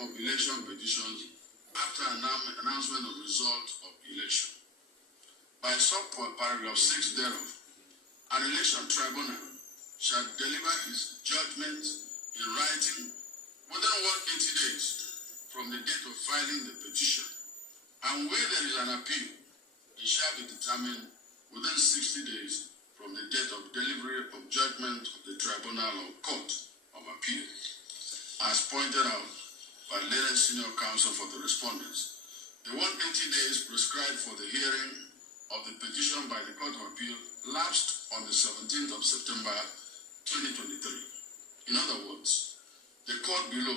of election petitions after announcement of result of election. By subparagraph 6 thereof, an election tribunal shall deliver his judgment in writing within 180 days from the date of filing the petition, and where there is an appeal, it shall be determined within 60 days from the date of delivery of judgment of the tribunal or court of appeal, as pointed out by learned senior counsel for the respondents. The 180 days prescribed for the hearing of the petition by the Court of Appeal lapsed on the 17th of September 2023. In other words, the court below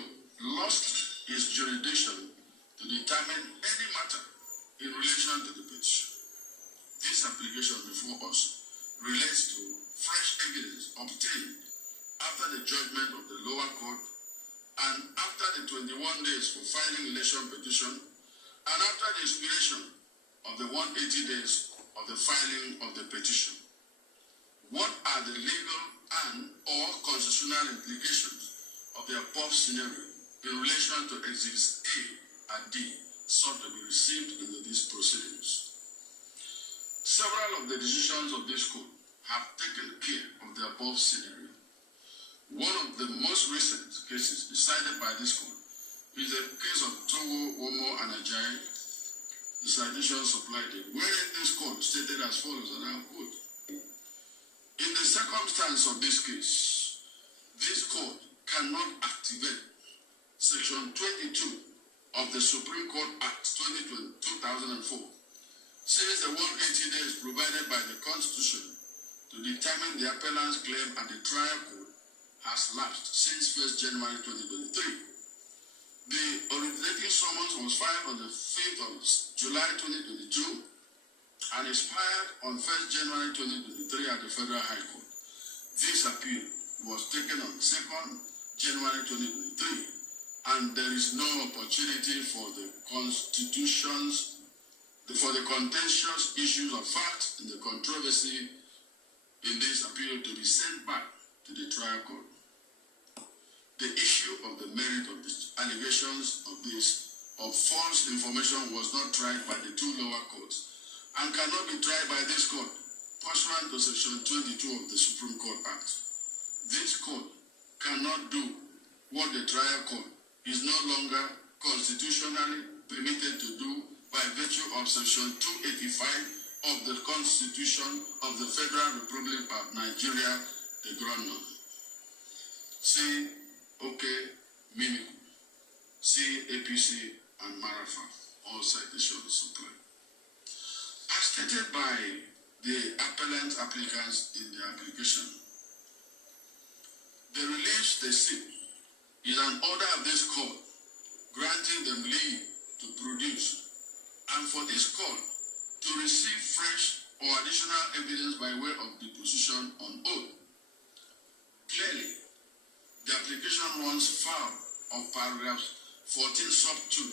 lost its jurisdiction to determine any matter in relation to the petition. This application before us relates to fresh evidence obtained after the judgment of the lower court and after the 21 days for filing election petition and after the expiration of the 180 days of the filing of the petition. What are the legal and or constitutional implications of the above scenario in relation to exhibits A and D sought to be received in these proceedings? Several of the decisions of this court have taken care of the above scenario. One of the most recent cases decided by this court is the case of Togo, Womo, and Ajayi, the citation supplied it, wherein this court stated as follows, and I quote, "In the circumstance of this case, this court cannot activate Section 22 of the Supreme Court Act 2004, since the 180 days provided by the Constitution to determine the appellant's claim at the trial court has lapsed since 1st January 2023. The originating summons was filed on the 5th of July 2022 and expired on 1st January 2023 at the Federal High Court. This appeal was taken on 2nd January 2023, and there is no opportunity for the contentious issues of fact in the controversy in this appeal to be sent back to the trial court. The issue of the merit of the allegations of false information was not tried by the two lower courts and cannot be tried by this court pursuant to Section 22 of the Supreme Court Act. This court cannot do what the trial court is no longer constitutionally permitted to do by virtue of Section 285 of the Constitution of the Federal Republic of Nigeria, the Groundnut. See Mimiku, see APC and Marafa, all citations supplied. As stated by the applicants in their application, the relief they seek is an order of this court granting them leave to produce, and for this court to receive fresh or additional evidence by way of deposition on oath. Clearly, the application runs foul of paragraphs 14 sub 2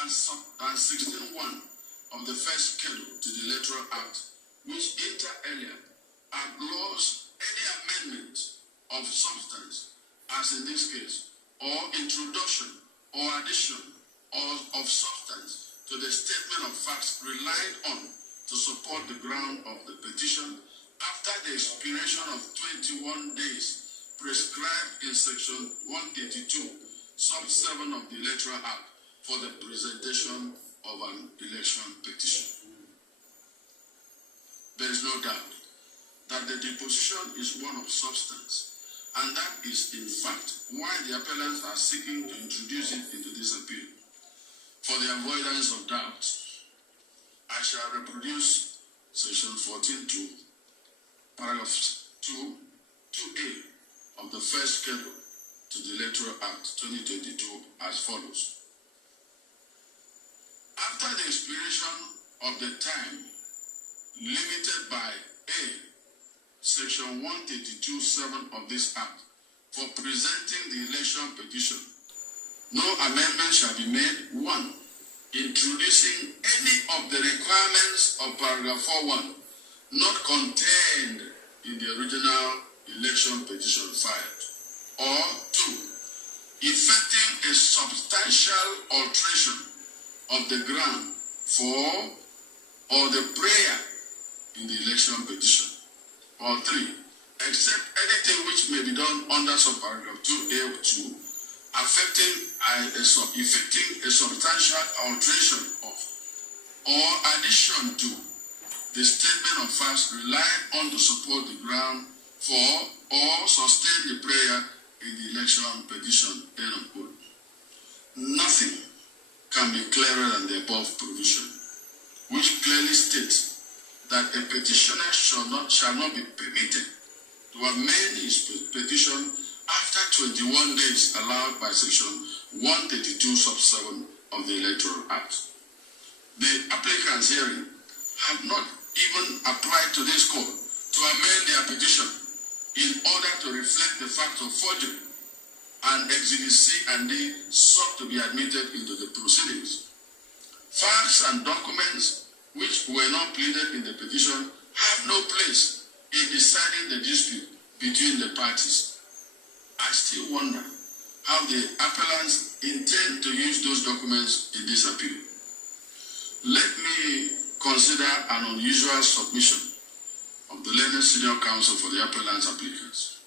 and 16.1 of the first schedule to the Electoral Act, which inter alia outlaws any amendment of substance, as in this case, or introduction or addition of substance to the statement of facts relied on to support the ground of the petition after the expiration of 21 days prescribed in Section 182, sub 7 of the Electoral Act for the presentation of an election petition. There is no doubt that the deposition is one of substance, and that is in fact why the appellants are seeking to introduce it into this appeal. For the avoidance of doubt, I shall reproduce Section 14.2, paragraph 2A of the first schedule to the Electoral Act 2022 as follows. After the expiration of the time limited by A, Section 132(7) of this Act for presenting the election petition, no amendment shall be made. 1. Introducing any of the requirements of paragraph 4.1 not contained in the original election petition filed. Or 2. effecting a substantial alteration of the ground for or the prayer in the election petition. Or 3, except anything which may be done under subparagraph 2A of 2, effecting a substantial alteration of or addition to the statement of facts relying on to support the ground for or sustain the prayer in the election petition. End of quote. Nothing can be clearer than the above provision, which clearly states that a petitioner shall not be permitted to amend his petition after 21 days allowed by section 132 sub 7 of the Electoral Act. The applicants herein have not even applied to this court to amend their petition in order to reflect the fact of forgery and Exhibit C and D sought to be admitted into the proceedings. Facts and documents which were not pleaded in the petition have no place in deciding the dispute between the parties. I still wonder how the appellants intend to use those documents in this appeal. Let me consider an unusual submission of the learned senior counsel for the appellant's applicants.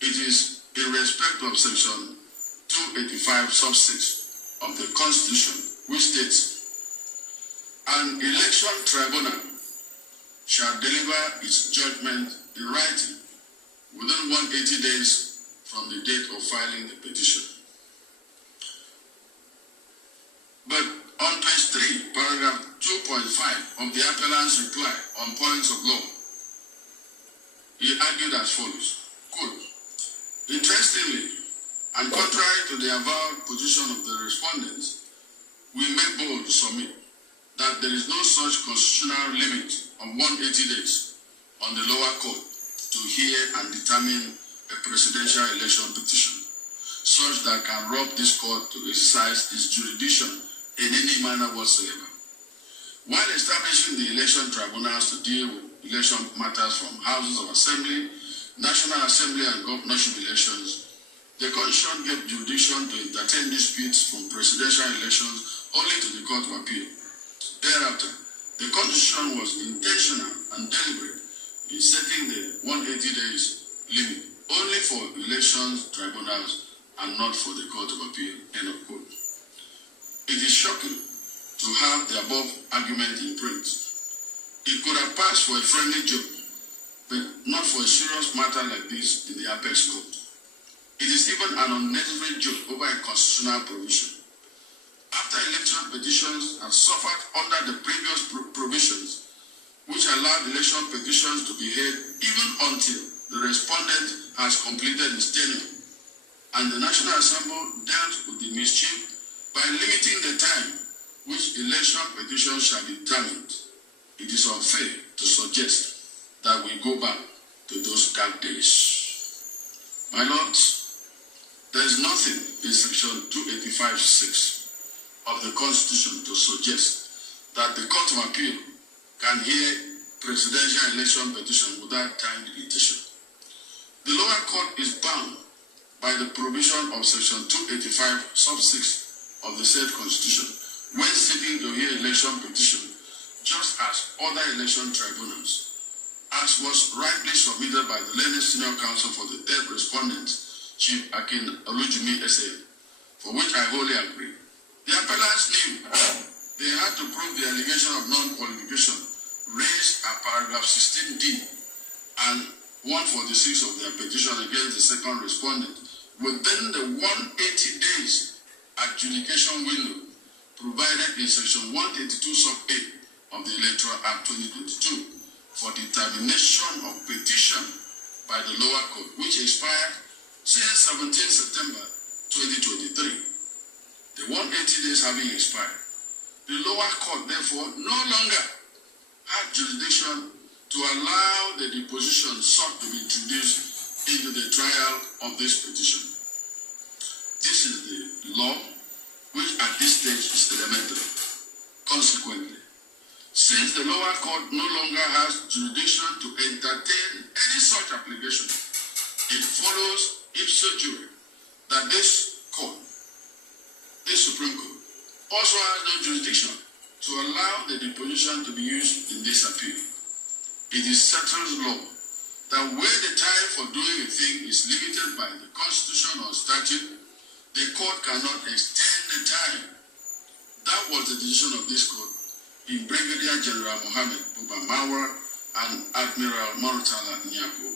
It is in respect of section 285 sub 6 of the Constitution, which states, an election tribunal shall deliver its judgment in writing within 180 days from the date of filing the petition. But on page 3, paragraph 2.5 of the appellant's reply on points of law, he argued as follows, quote, interestingly, and contrary to the avowed position of the respondents, we make bold to submit that there is no such constitutional limit of 180 days on the lower court to hear and determine a presidential election petition, such that can rob this court to exercise its jurisdiction in any manner whatsoever. While establishing the election tribunals to deal with election matters from houses of assembly, National Assembly and governorship elections, the Constitution gave jurisdiction to entertain disputes from presidential elections only to the Court of Appeal. Thereafter, the Constitution was intentional and deliberate in setting the 180 days limit only for elections tribunals and not for the Court of Appeal. End of quote. It is shocking to have the above argument in print. It could have passed for a friendly joke, but not for a serious matter like this in the apex court. It is even an unnecessary joke over a constitutional provision. After election petitions have suffered under the previous provisions, which allowed election petitions to be heard even until the respondent has completed his tenure, and the National Assembly dealt with the mischief by limiting the time which election petitions shall be determined, it is unfair to suggest that we go back to those dark days. My lords, there is nothing in section 285(6) of the Constitution to suggest that the Court of Appeal can hear presidential election petition without time limitation. The lower court is bound by the provision of section 285 sub 6 of the said Constitution when seeking to hear election petition, just as other election tribunals, as was rightly submitted by the learned senior counsel for the third respondent, Chief Akin Olujimi SA, for which I wholly agree. The appellants knew they had to prove the allegation of non-qualification raised at paragraph 16D and 146 of their petition against the second respondent within the 180 days adjudication window provided in section 182 sub 8 of the Electoral Act 2022. For determination of petition by the lower court, which expired since 17 September 2023. The 180 days having expired, the lower court therefore no longer had jurisdiction to allow the deposition sought to be introduced into the trial of this petition. This is the law which at this stage is elementary. Consequently, since the lower court no longer has jurisdiction to entertain any such application, it follows ipso jure that this Court, this Supreme Court, also has no jurisdiction to allow the deposition to be used in this appeal. It is settled law that where the time for doing a thing is limited by the Constitution or statute, the court cannot extend the time. That was the decision of this court in Brigadier General Mohammed Buba Marwa and Admiral Murtala Nyako,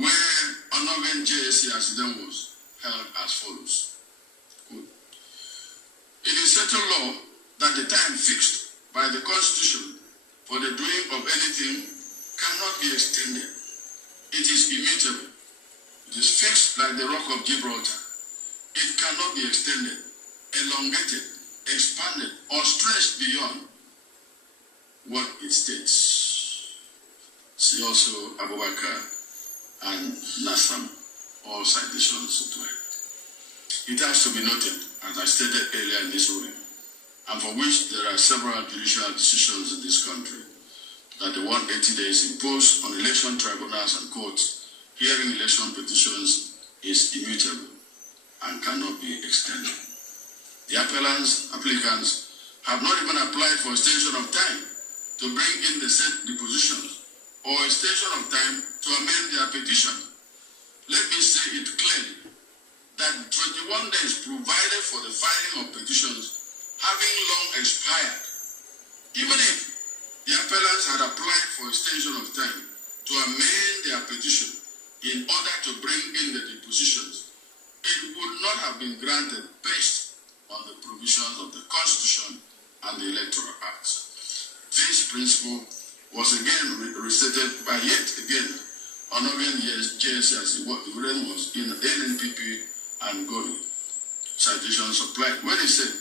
where Onogan JSC accident was held as follows. Quote, it is settled law that the time fixed by the Constitution for the doing of anything cannot be extended. It is immutable. It is fixed like the Rock of Gibraltar. It cannot be extended, elongated, expanded, or stretched beyond what it states. See also Abubakar and Nasam, all citations supplied. It has to be noted, as I stated earlier in this ruling, and for which there are several judicial decisions in this country, that the 180 days imposed on election tribunals and courts hearing election petitions is immutable and cannot be extended. The applicants have not even applied for extension of time to bring in the said depositions or extension of time to amend their petition. Let me say it clearly that 21 days provided for the filing of petitions having long expired, even if the appellants had applied for extension of time to amend their petition in order to bring in the depositions, it would not have been granted based on the provisions of the Constitution and the Electoral Act. This principle was again restated by yet again Honorable JSC as the wording was in NNPP and Gori. Citation supplied when he said,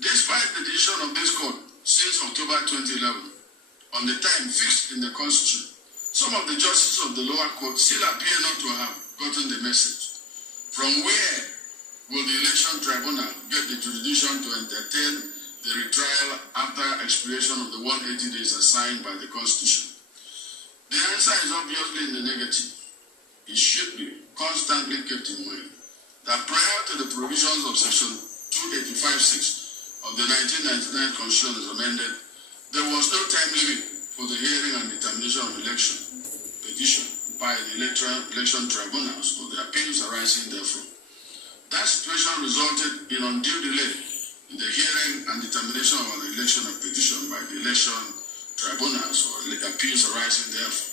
despite the decision of this court since October 2011 on the time fixed in the Constitution, some of the justices of the lower court still appear not to have gotten the message. From where will the election tribunal get the jurisdiction to entertain the retrial after expiration of the 180 days assigned by the Constitution? The answer is obviously in the negative. It should be constantly kept in mind that prior to the provisions of Section 285(6) of the 1999 Constitution as amended, there was no time limit for the hearing and determination of election petition by the election tribunals or the appeals arising therefrom. That situation resulted in undue delay in the hearing and determination of an election petition by the election tribunals or appeals arising therefrom.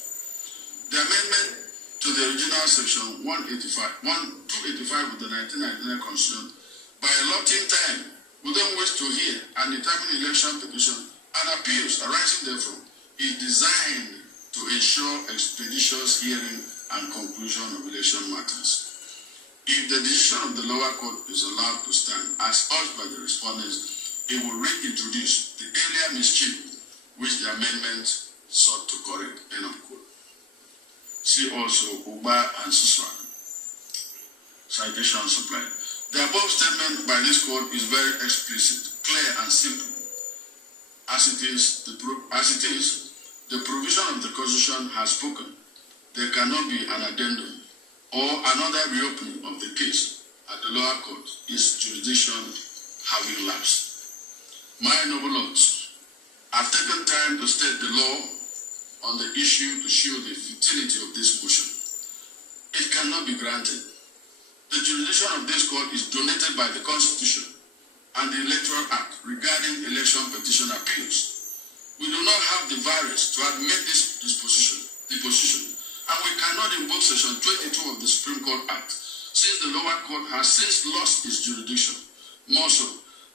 The amendment to the original Section 285 of the 1999 Constitution, by allotting time within which to hear and determine election petition and appeals arising therefrom, is designed to ensure expeditious hearing and conclusion of election matters. If the decision of the lower court is allowed to stand, as urged by the respondents, it will reintroduce the earlier mischief which the amendment sought to correct. End of quote. See also Uba and Suswan. Citation supplied. The above statement by this court is very explicit, clear, and simple. As it is, the provision of the Constitution has spoken. There cannot be an addendum or another reopening of the case at the lower court, its jurisdiction having lapsed. My noble lords, I've taken time to state the law on the issue to show the futility of this motion. It cannot be granted. The jurisdiction of this court is donated by the Constitution and the Electoral Act regarding election petition appeals. We do not have the virus to admit this deposition, and we cannot invoke Section 22 of the Supreme Court Act, since the lower court has since lost its jurisdiction. More so,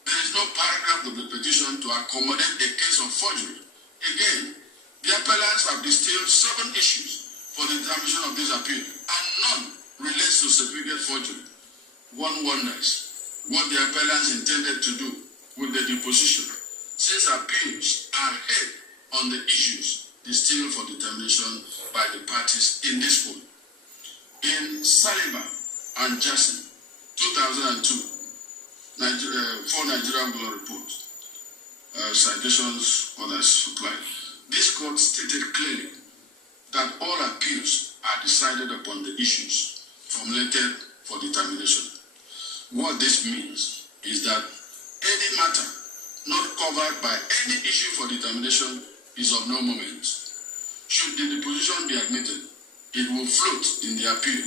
there is no paragraph of the petition to accommodate a case of forgery. Again, the appellants have distilled 7 issues for the determination of this appeal, and none relates to certificate forgery. One wonders what the appellants intended to do with the deposition, since appeals are heard on the issues distilled for determination by the parties in this court. In Saliba and Jassy, 2002, for Nigerian Law Report, citations others supplied, this court stated clearly that all appeals are decided upon the issues formulated for determination. What this means is that any matter not covered by any issue for determination is of no moment. Should the deposition be admitted, it will float in the appeal,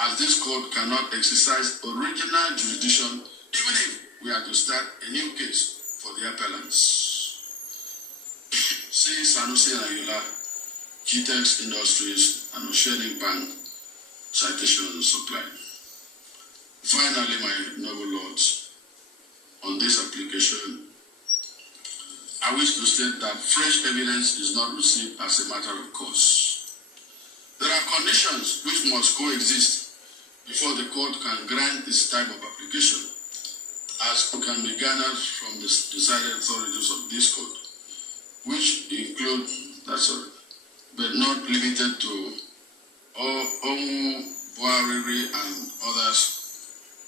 as this court cannot exercise original jurisdiction even if we are to start a new case for the appellants. See Sanusi Ayula, GTEX Industries, and Oceanic Bank, citation and supply. Finally, my noble lords, on this application, I wish to state that fresh evidence is not received as a matter of course. There are conditions which must coexist before the court can grant this type of application, as can be garnered from the decided authorities of this court, which include, but not limited to Omu, Buariri and others,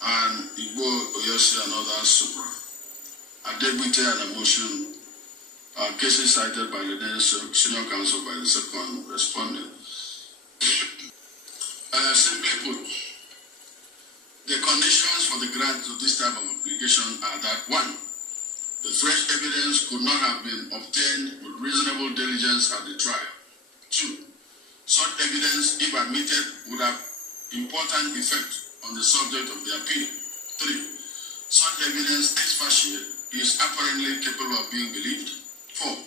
and Igbo, Oyosi and others, Supra. A deputy and a motion are cases cited by the senior counsel by the second respondent. Simply put, the conditions for the grant of this type of application are that 1, the fresh evidence could not have been obtained with reasonable diligence at the trial. 2, such evidence, if admitted, would have important effect on the subject of the appeal. 3, such evidence ex facie is apparently capable of being believed. 4,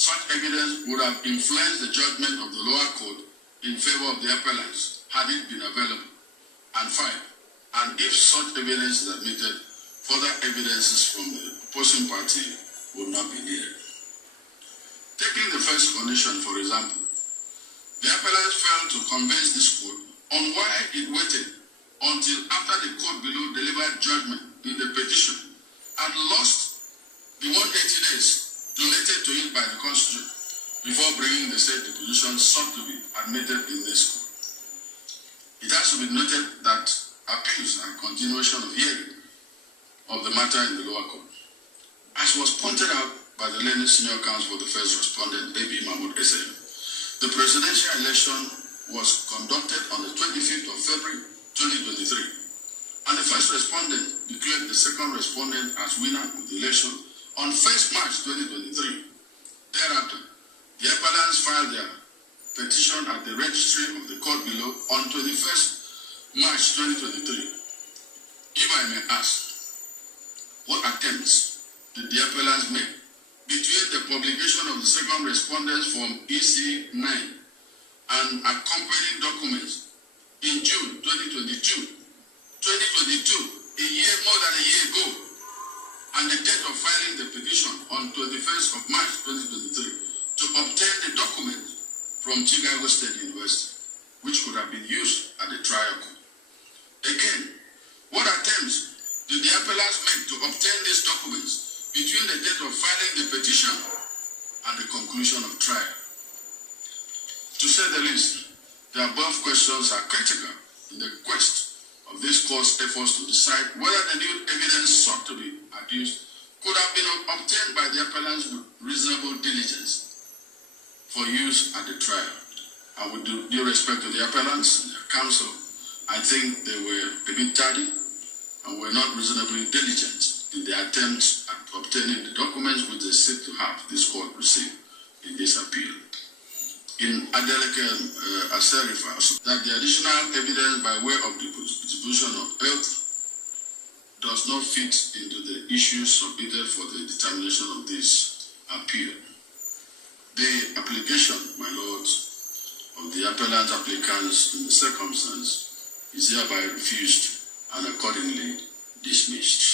such evidence would have influenced the judgment of the lower court in favor of the appellants had it been available. And 5, and if such evidence is admitted, further evidences from the opposing party would not be needed. Taking the first condition, for example, the appellants failed to convince this court on why it waited until after the court below delivered judgment in the petition and lost the 180 days donated to it by the constitution before bringing the said deposition sought to be admitted in this court. It has to be noted that appeals are a continuation of hearing of the matter in the lower court. As was pointed out by the learned senior counsel for the first respondent, A.B. Mahmoud SM, the presidential election was conducted on the 25th of February 2023, and the first respondent declared the second respondent as winner of the election on 1st March 2023. Thereafter, the appellants filed their petition at the registry of the court below on 21st March 2023. If I may ask, what attempts did the appellants make between the publication of the second respondent's form EC 9 and accompanying documents in June 2022, a year more than a year ago, and the date of filing the petition on 21st of March 2023 to obtain the document from Chicago State University, which could have been used at the trial court? Again, what attempts did the appellants make to obtain these documents between the date of filing the petition and the conclusion of trial? To say the least, the above questions are critical in the quest of this court's efforts to decide whether the new evidence sought to be adduced could have been obtained by the appellants with reasonable diligence for use at the trial. And with due respect to the appellants and their counsel, I think they were a bit tardy and were not reasonably diligent in their attempts at obtaining the documents which they seek to have this court receive in this appeal. In Adeleke Aserifa, that the additional evidence by way of distribution of health does not fit into the issues submitted for the determination of this appeal. The application, my lords, of the appellant applicants in the circumstance is hereby refused and accordingly dismissed.